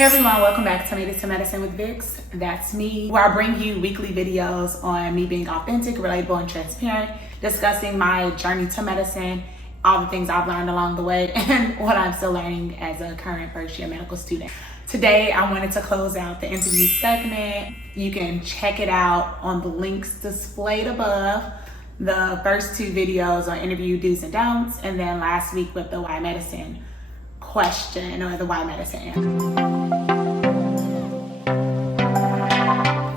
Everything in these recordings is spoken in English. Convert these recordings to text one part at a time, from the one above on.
Hey everyone, welcome back to Made It to Medicine with Vix. That's me, where I bring you weekly videos on me being authentic, relatable, and transparent, discussing my journey to medicine, all the things I've learned along the way, and what I'm still learning as a current first year medical student. Today, I wanted to close out the interview segment. You can check it out on the links displayed above. The first two videos are interview do's and don'ts, and then last week with the why medicine question, or the why medicine answer.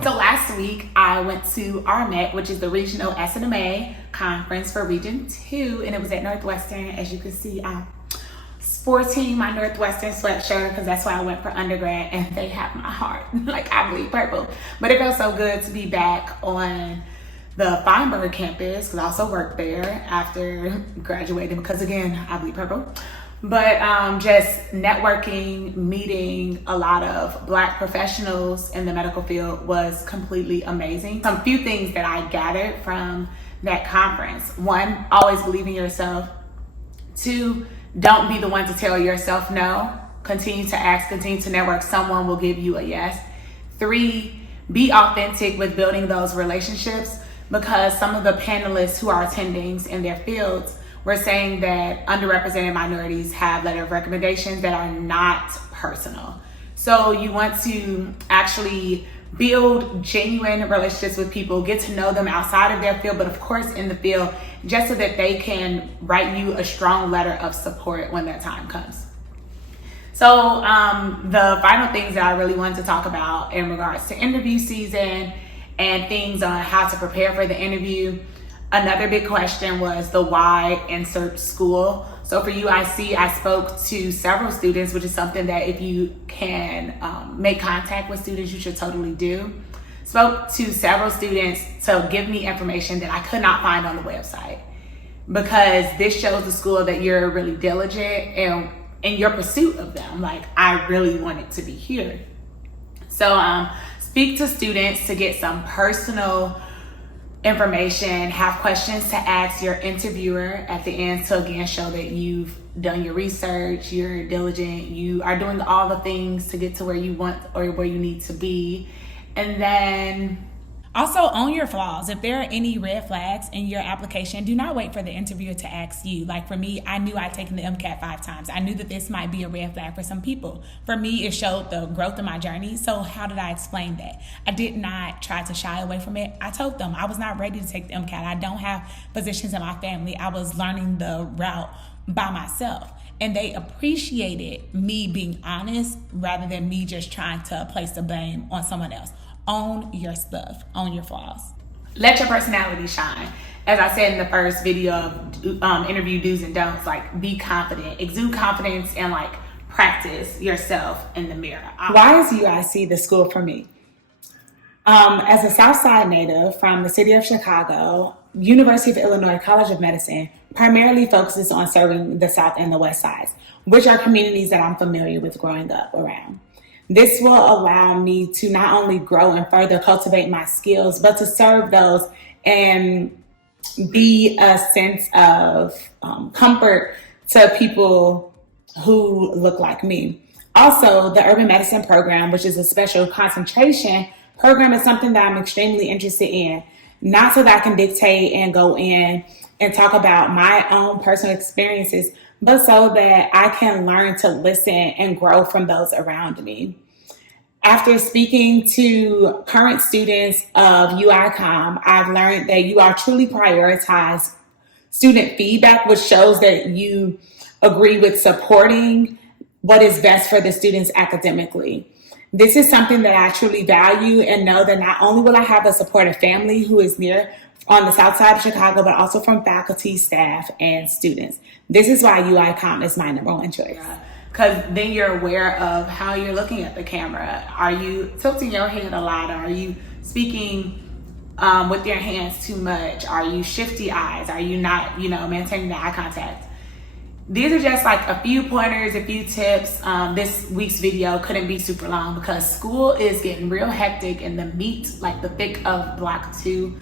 So last week I went to RMEC, which is the regional SNMA conference for Region 2, and it was at Northwestern. As you can see, I'm sporting my Northwestern sweatshirt because that's why I went for undergrad, and they have my heart. Like, I bleed purple. But it felt so good to be back on the Feinberg campus, because I also worked there after graduating, because again, I bleed purple. But just networking, meeting a lot of Black professionals in the medical field was completely amazing. Some few things that I gathered from that conference. One, always believe in yourself. Two, don't be the one to tell yourself no. Continue to ask, continue to network. Someone will give you a yes. Three, be authentic with building those relationships, because some of the panelists who are attending in their fields were saying that underrepresented minorities have letter of recommendations that are not personal. So you want to actually build genuine relationships with people, get to know them outside of their field, but of course in the field, just so that they can write you a strong letter of support when that time comes. So the final things that I really wanted to talk about in regards to interview season and things on how to prepare for the interview. Another big question was the why insert school. So for UIC, I spoke to several students, which is something that if you can make contact with students, you should totally do. Spoke to several students to give me information that I could not find on the website, because this shows the school that you're really diligent and in your pursuit of them. Like, I really wanted to be here. So speak to students to get some personal information, have questions to ask your interviewer at the end to again show that you've done your research, you're diligent, you are doing all the things to get to where you want or where you need to be. And then also own your flaws. If there are any red flags in your application, do not wait for the interviewer to ask you. Like for me, I knew I'd taken the MCAT 5 times. I knew that this might be a red flag for some people. For me, it showed the growth of my journey. So how did I explain that? I did not try to shy away from it. I told them I was not ready to take the MCAT. I don't have physicians in my family. I was learning the route by myself. And they appreciated me being honest rather than me just trying to place the blame on someone else. Own your stuff, own your flaws. Let your personality shine. As I said in the first video of interview do's and don'ts, like, be confident, exude confidence, and like practice yourself in the mirror. Why is UIC the school for me? As a Southside native from the city of Chicago, University of Illinois College of Medicine primarily focuses on serving the South and the West sides, which are communities that I'm familiar with growing up around. This will allow me to not only grow and further cultivate my skills, but to serve those and be a sense of comfort to people who look like me. Also, the urban medicine program, which is a special concentration program, is something that I'm extremely interested in. Not so that I can dictate and go in and talk about my own personal experiences, but so that I can learn to listen and grow from those around me. After speaking to current students of UICOM, I've learned that you all truly prioritize student feedback, which shows that you agree with supporting what is best for the students academically. This is something that I truly value, and know that not only will I have a supportive family who is near on the south side of Chicago, but also from faculty, staff, and students. This is why UICOM is my number one choice. Because then you're aware of how you're looking at the camera. Are you tilting your head a lot? Are you speaking with your hands too much? Are you shifty eyes? Are you not, maintaining the eye contact? These are just like a few pointers, a few tips. This week's video couldn't be super long because school is getting real hectic in the meat, like the thick of block 2.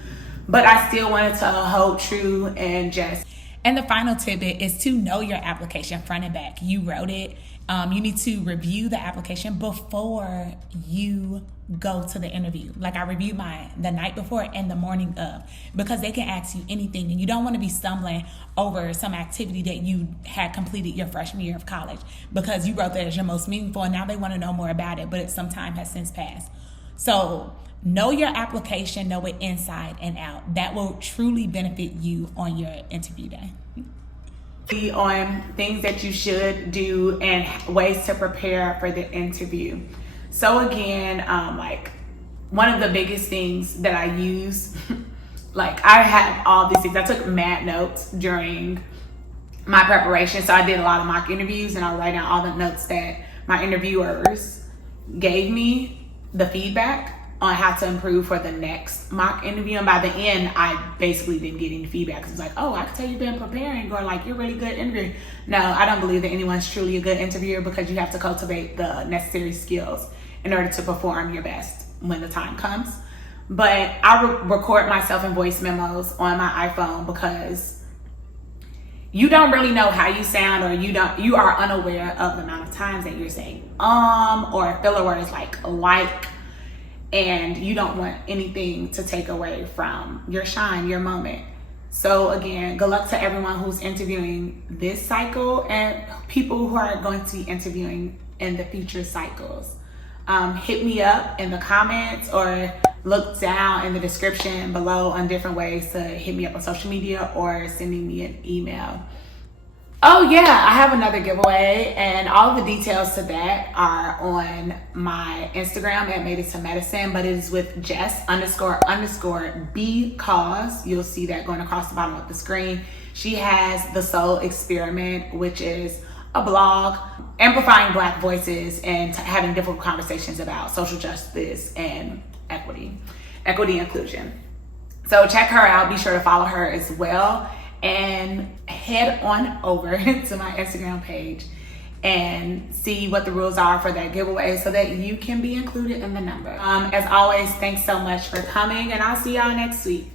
But I still wanted to hold true and just And the final tidbit is to know your application front and back. You wrote it. You need to review the application before you go to the interview. Like I reviewed mine the night before and the morning of, because they can ask you anything and you don't want to be stumbling over some activity that you had completed your freshman year of college because you wrote that as your most meaningful and now they want to know more about it, but some time has since passed. So know your application, know it inside and out. That will truly benefit you on your interview day. On things that you should do and ways to prepare for the interview. So again, like one of the biggest things that I use, like I have all these things. I took mad notes during my preparation. So I did a lot of mock interviews and I write down all the notes that my interviewers gave me, the feedback on how to improve for the next mock interview. And by the end, I basically didn't get any feedback. It's like, oh, I can tell you've been preparing, or like, you're really good interviewer. No, I don't believe that anyone's truly a good interviewer because you have to cultivate the necessary skills in order to perform your best when the time comes. But I record myself in voice memos on my iPhone because you don't really know how you sound, or you are unaware of the amount of times that you're saying or filler words like, and you don't want anything to take away from your shine, your moment. So again, good luck to everyone who's interviewing this cycle and people who are going to be interviewing in the future cycles. Hit me up in the comments or look down in the description below on different ways to hit me up on social media or sending me an email. Oh yeah, I have another giveaway, and all the details to that are on my Instagram at madeittomedicine, but it is with Jess__because. You'll see that going across the bottom of the screen. She has The Soul Experiment, which is a blog amplifying Black voices and having difficult conversations about social justice and equity inclusion. So check her out. Be sure to follow her as well. And head on over to my Instagram page and see what the rules are for that giveaway so that you can be included in the number. As always, thanks so much for coming, and I'll see y'all next week.